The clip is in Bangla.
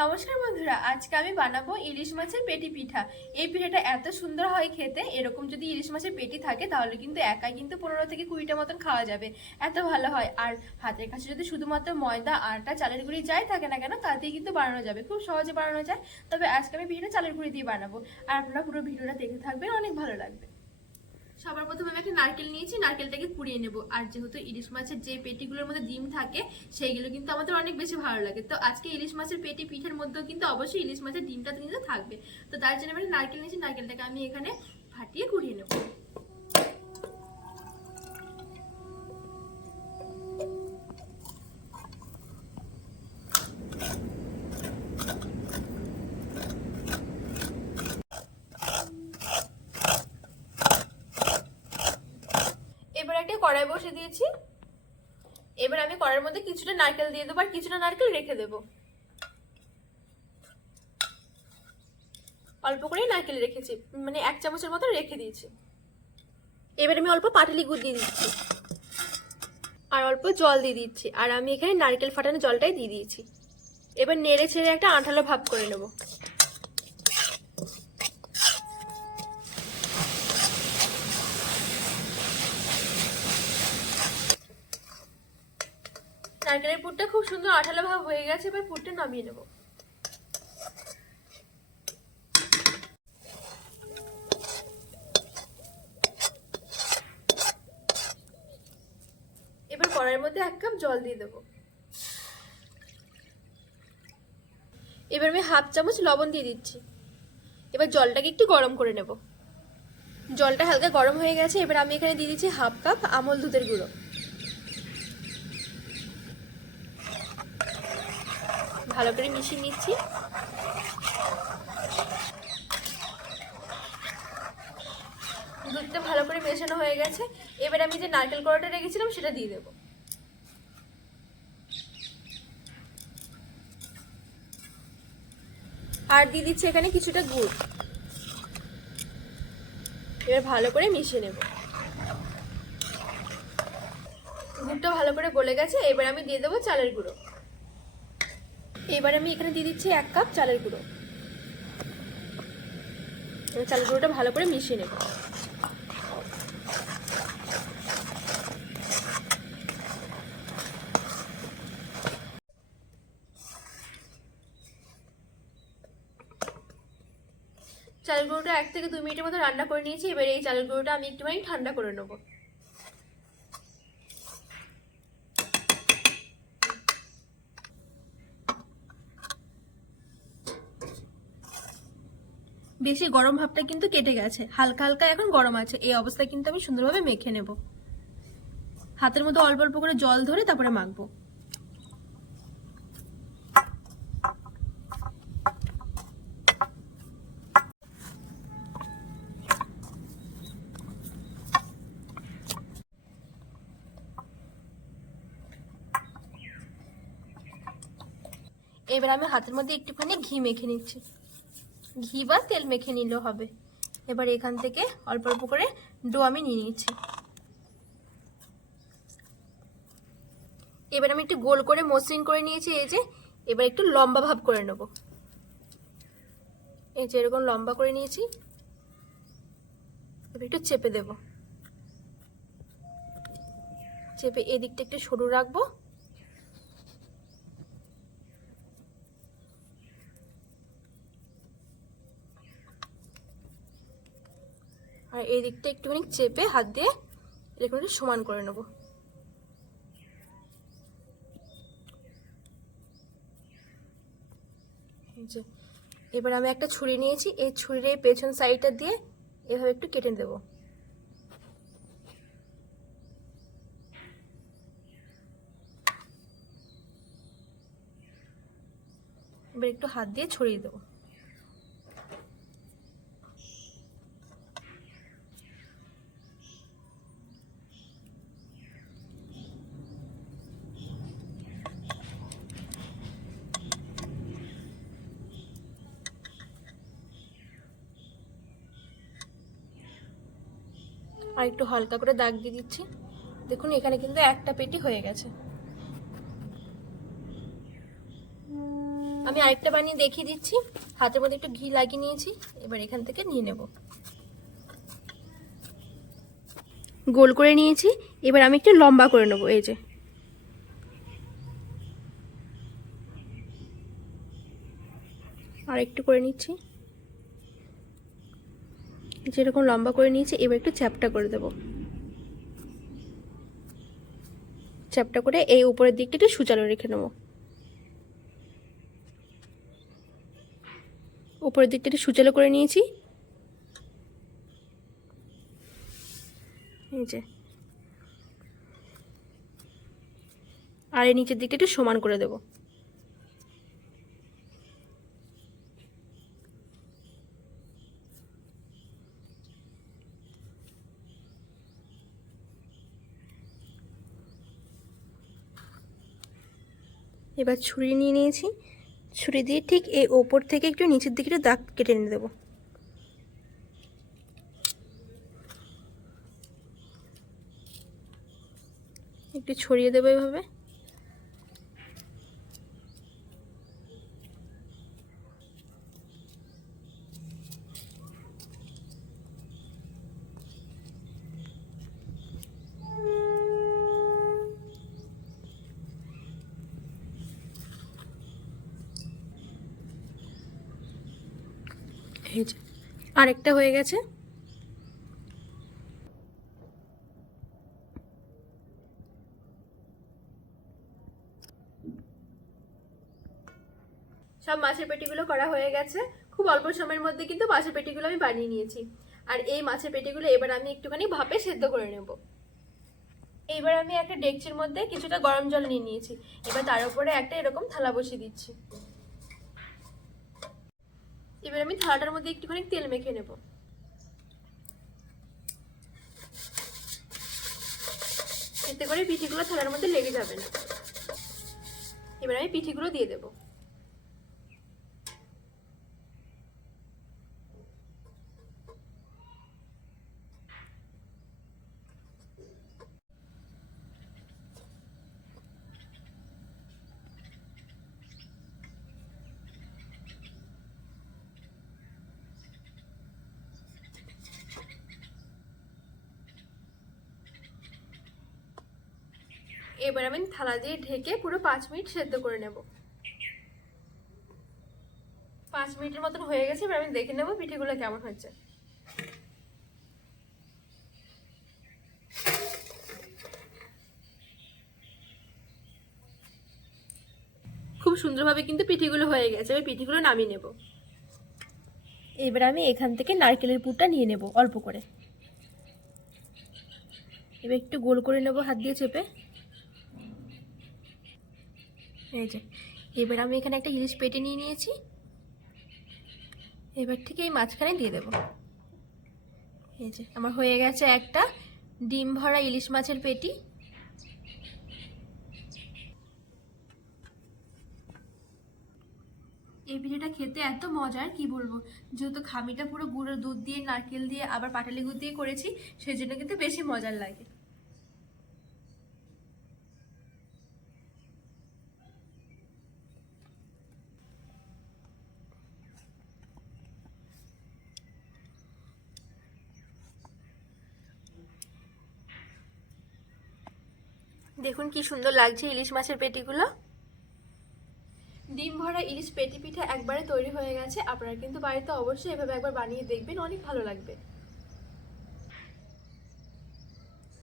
নমস্কার বন্ধুরা, আজকে আমি বানাবো ইলিশ মাছের পেটি পিঠা। এই পিঠাটা এত সুন্দর হয় খেতে, এরকম যদি ইলিশ মাছের পেটি থাকে তাহলে কিন্তু একাই কিন্তু পনেরো থেকে কুড়িটা মতন খাওয়া যাবে। এত ভালো হয়। আর হাতের কাছে যদি শুধুমাত্র ময়দা, আটা, চালের গুঁড়ি যাই থাকে না কেন, তাতেই কিন্তু বানানো যাবে। খুব সহজে বানানো যায়। তবে আজকে আমি পিঠাটা চালের গুঁড়ি দিয়ে বানাবো। আর আপনারা পুরো ভিডিওটা দেখতে থাকবেন, অনেক ভালো লাগবে। সবার প্রথমে আমি একটা নারকেল নিয়েছি, নারকেলটাকে কুড়িয়ে নেব। আর যেহেতু ইলিশ মাছের যে পেটিগুলোর মধ্যে ডিম থাকে, সেইগুলো কিন্তু আমাদের অনেক বেশি ভালো লাগে। তো আজকে ইলিশ মাছের পেটি পিঠের মধ্যেও কিন্তু অবশ্যই ইলিশ মাছের ডিমটা কিন্তু থাকবে। তো তার জন্য আমি নারকেল নিয়েছি, নারকেলটাকে আমি এখানে ফাটিয়ে কুড়িয়ে নেব। কড়াই বসে দিয়েছি। এবার আমি কড়াইয়ের মধ্যে কিছুটা নারকেল দিয়ে দেবো আর কিছুটা নারকেল রেখে দেবো। অল্প করেই নারকেল রেখেছি মানে এক চামচের মতো রেখে দিয়েছি। এবার আমি অল্প পাটালি গুড় দিয়ে দিচ্ছি। আর অল্প জল দিয়ে দিচ্ছি, আর আমি এখানে নারকেল ফাটানো জলটাই দিয়ে দিয়েছি। এবার নেড়ে ছেড়ে একটা আঠালো ভাব করে নেব। নারকেলের পুরটা খুব সুন্দর আঠালো ভাব হয়ে গেছে, এবার পুরটা নামিয়ে নেব। এবার কড়াইয়ের মধ্যে এক কাপ জল দিয়ে দেবো। এবার আমি হাফ চামচ লবণ দিয়ে দিচ্ছি। এবার জলটাকে একটু গরম করে নেব। জলটা হালকা গরম হয়ে গেছে, এবার আমি এখানে দিয়ে দিচ্ছি হাফ কাপ আমল দুধের গুঁড়ো। ভালো করে মিশিয়ে নিচ্ছি। দুধটা ভালো করে মেশানো হয়ে গেছে। এবার আমি যে নারকেল কড়াটা রেখেছিলাম, সেটা দিয়ে দেবো। আর দিয়ে দিচ্ছি এখানে কিছুটা গুড়। এবার ভালো করে মিশিয়ে নেব। গুড়টা ভালো করে গলে গেছে, এবার আমি দিয়ে দেবো চালের গুঁড়ো। এবার আমি এখানে দিয়ে দিচ্ছি এক কাপ চালের গুঁড়ো। চালের গুঁড়োটা ভালো করে মিশিয়ে নেব। চালের গুঁড়োটা এক থেকে দুই মিনিটের মতো রান্না করে নিয়েছি। এবার এই চালের গুঁড়োটা আমি একটুখানি ঠান্ডা করে নেব। বেশি গরম ভাবটা কিন্তু কেটে গেছে। হালকা হালকা এখন গরম আছে। এই অবস্থায় কিন্তু আমি সুন্দরভাবে মেখে নেব। হাতের মধ্যে অল্প অল্প করে জল ধরে তারপরে মাখবো। এবার আমি হাতের মধ্যে একটুখানি ঘি মেখে নিচ্ছি। ঘি বা তেল মেখে নিলেও হবে। এবার এখান থেকে অল্প অল্প করে ডো আমি নিয়ে নিয়েছি এবার আমি একটু গোল করে মসৃণ করে নিয়েছি, এই যে এবার একটু লম্বা ভাব করে নেব। এই যে এরকম লম্বা করে নিয়েছি। এবার একটু চেপে দেব। চেপে এদিকটা একটু সরু রাখব। আর এই দিকটা একটুখানি চেপে হাত দিয়ে এরকম সমান করে নেব। এবার আমি একটা ছুরি নিয়েছি, এই ছুরির এই পেছন সাইডটা দিয়ে এভাবে একটু কেটে দেব এবার একটু হাত দিয়ে ছড়িয়ে দেবো। আর একটু হালকা করে দাগ দিয়ে দিচ্ছি। দেখুন, এখানে কিন্তু একটা পেটি হয়ে গেছে। আমি আরেকটা বানিয়ে দেখিয়ে দিচ্ছি। হাতের মধ্যে একটু ঘি লাগিয়ে নিয়েছি। এবার এখান থেকে নিয়ে নেব। গোল করে নিয়েছি। এবার আমি একটু লম্বা করে নেব, এই যে। আর একটু করে নিচ্ছি। যেরকম লম্বা করে নিয়েছি, এবার একটু চ্যাপটা করে দেব। চ্যাপটা করে এই উপরের দিকটা একটু সুচালো রেখে নেব। উপরের দিকটা একটু সুচালো করে নিয়েছি। এই যে। আর এই নিচের দিকটা একটু সমান করে দেবো। এবার ছুরি নিয়ে নিয়েছি। ছুরি দিয়ে ঠিক এই ওপর থেকে একটু নিচের দিকে একটু দাগ কেটে নিয়ে দেবো। একটু ছড়িয়ে দেবো এভাবে এই যে আরেকটা হয়ে গেছে। সব মাছের পেটিগুলো করা হয়ে গেছে। খুব অল্প সময়ের মধ্যে কিন্তু মাছের পেটিগুলো আমি বানিয়ে নিয়েছি। আর এই মাছের পেটিগুলো এবার আমি একটুখানি ভাপে সেদ্ধ করে নেব। এইবার আমি একটা ডেকচির মধ্যে কিছুটা গরম জল নিয়ে নিয়েছি। এবার তার উপরে একটা এরকম থালা বসিয়ে দিচ্ছি। এবার আমি থালাটার মধ্যে একটুখানি তেল মেখে নেব। এতে করে পিঠিগুলো থালার মধ্যে লেগে যাবে না। এবার আমি পিঠিগুলো দিয়ে দেবো। এবার আমি থালা দিয়ে ঢেকে পুরো পাঁচ মিনিট সেদ্ধ করে নেব। পাঁচ মিনিটের মতন হয়ে গেছে, এবার আমি দেখে নেব পিঠেগুলো কেমন হচ্ছে খুব সুন্দরভাবে কিন্তু পিঠিগুলো হয়ে গেছে, এবার পিঠিগুলো নামিয়ে নেব। এবার আমি এখান থেকে নারকেলের পুরটা নিয়ে নেব অল্প করে। এবার একটু গোল করে নেব হাত দিয়ে চেপে। এই যে, এবার আমি এখানে একটা ইলিশ পেটে নিয়ে নিয়েছি। এবার থেকে এই মাঝখানে দিয়ে দেব। এই যে, আমার হয়ে গেছে একটা ডিম ভরা ইলিশ মাছের পেটি। এই পিঠেটা খেতে এত মজার, কি বলব? যেহেতু খামিটা পুরো গুঁড়ো দুধ দিয়ে, নারকেল দিয়ে, আবার পাটালি গুড় দিয়ে করেছি সেই জন্য কিন্তু বেশি মজার লাগে। দেখুন কি সুন্দর লাগছে ইলিশ মাছের পেটিগুলো। ডিম ভরা ইলিশ পেটি পিঠা একবারে তৈরি হয়ে গেছে। আপনারা কিন্তু বাড়িতে অবশ্যই এভাবে একবার বানিয়ে দেখবেন, অনেক ভালো লাগবে।